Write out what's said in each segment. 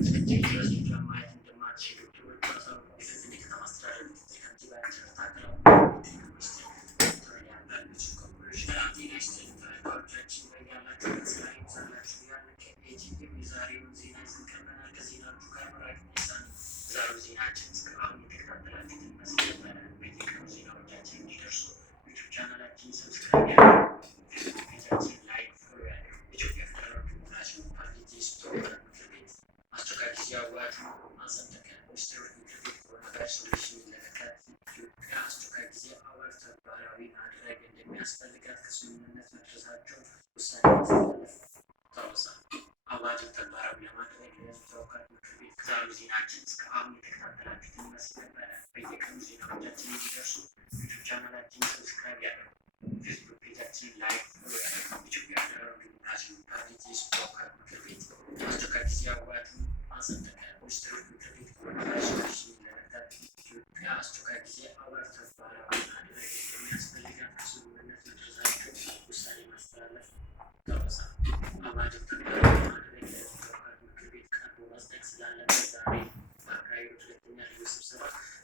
እስከዚህ ድረስ ልጇን ማየት እንደማትችል ዶክተሮቿ አሳወቁ። የፊንፊኔ ከተማ አስተዳደር ምክትል ከንቲባ ኢንጂነር ታከለ ያላችሁ ከሁሎች ጋር ጤና ይስጥልኝ ተመልካቾቻችን በያላችሁበት ሰላም ይብዛላችሁ እያልን ከኢቲቪ የዛሬውን ዜና ይዘን ቀርበናል። ከዜናዎቹ ጋር መራቂ ሳ ዛሬው ዜናችን እስከ አሁን የተከታተላችሁትን ይመስል ነበረ። በየቀኑ ዜናዎቻችን እንዲደርሱ ዩቱብ ቻናላችን ሰብስክራይብ ያድርጉ፣ ፌስቡክ ፔጃችን ላይክ፣ ፎሎ ያድርጉ። ኢትዮጵያ ፌዴራል ዲሞክራሲያዊ ፓርቲ ተወካዮች ምክር ቤት አስቸኳይ ጊዜ አዋጁ አጸደቀ። ሚኒስቴሮች ምክር ቤት ኮሮና ቫይረስ ወረርሽኝን ለመከላከል ኢትዮጵያ አስቸኳይ ጊዜ አዋጅ ተግባራዊ ማድረግ እንደሚያስፈልጋት ከስምምነት መድረሳቸውን ውሳኔ ማስተላለፍ ታወሳ። አዋጁን ተግባራዊ ለማድረግ ለሕዝብ ተወካዮች ምክር ቤት ከዛሬው ዜናችን እስከ አሁን የተከታተላችሁትን ይመስል ነበረ። በየቀኑ ዜናዎቻችን እንዲደርሱ ዩቱብ ቻናላችን ሰብስክራይብ ያድርጉ፣ ፌስቡክ ፔጃችን ላይክ፣ ፎሎ ያድርጉ። ኢትዮጵያ ፌዴራል ዲሞክራሲያዊ ፓርቲ ተወካዮች ምክር ቤት አስቸኳይ ጊዜ አዋጁን አጸደቀ። ሚኒስቴሮች ምክር ቤት ኮሮና ቫይረስ ወረርሽኝን ለመከላከል ኢትዮጵያ አስቸኳይ ጊዜ አዋጅ ተግባራዊ ማድረግ እንደሚያስፈልጋት ከስምምነት መድረሳቸውን ውሳኔ ማስተላለፍ ታወሳ። አዋጁን ተግባራዊ ለማድረግ ለሕዝብ ተወካዮች ምክር ቤት ቀርቦ መጽደቅ ስላለበት ዛሬ በአካባቢው ሁለተኛ ልዩ ስብሰባ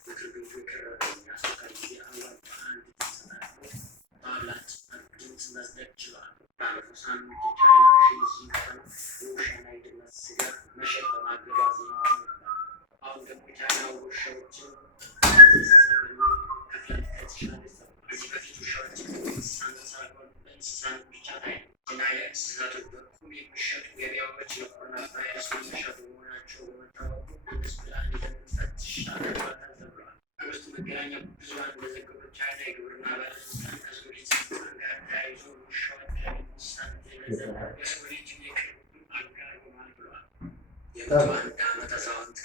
ምክር ቤቱ የቀረበውን የአስቸኳይ ጊዜ አዋጅ በአንድ ድምፅ ተጠቅሞ በአብላጫ ድምፅ መጽደቅ ችሏል። ባለፈው ሳምንት የቻይና ሺንጂን ከተማ የውሻና የድመት ስጋ መሸጥ በማገዷ ዜናዋ ነበር። አሁን ደግሞ ቻይና ውሻዎችን እንስሳ በሚል ከፍላ ትችላለች ተብሏል። ከዚህ በፊት ውሻዎችን እንስሳነት ሳይሆን በእንስሳነት ብቻ ታይቷል እና የእንስሳቶች በቁም የሚሸጡ ገበያዎች ለኮሮና ቫይረስ መነሻ በመሆናቸው በመታወቁ መንግስት ብላ እንደምትፈትሽ አድርጓታል ተብሏል። ከውስጥ መገናኛ ብዙኃን እንደዘገቡት ቻይና የግብርና ባለስልጣን ከሰው ልጅ ስልጣን ጋር ተያይዞ ውሻዎች ከእንስሳት የበለጠ የሰው ልጅ የቅርብ አጋር ሆኗል ብለዋል። የ101 ዓመት አዛውንት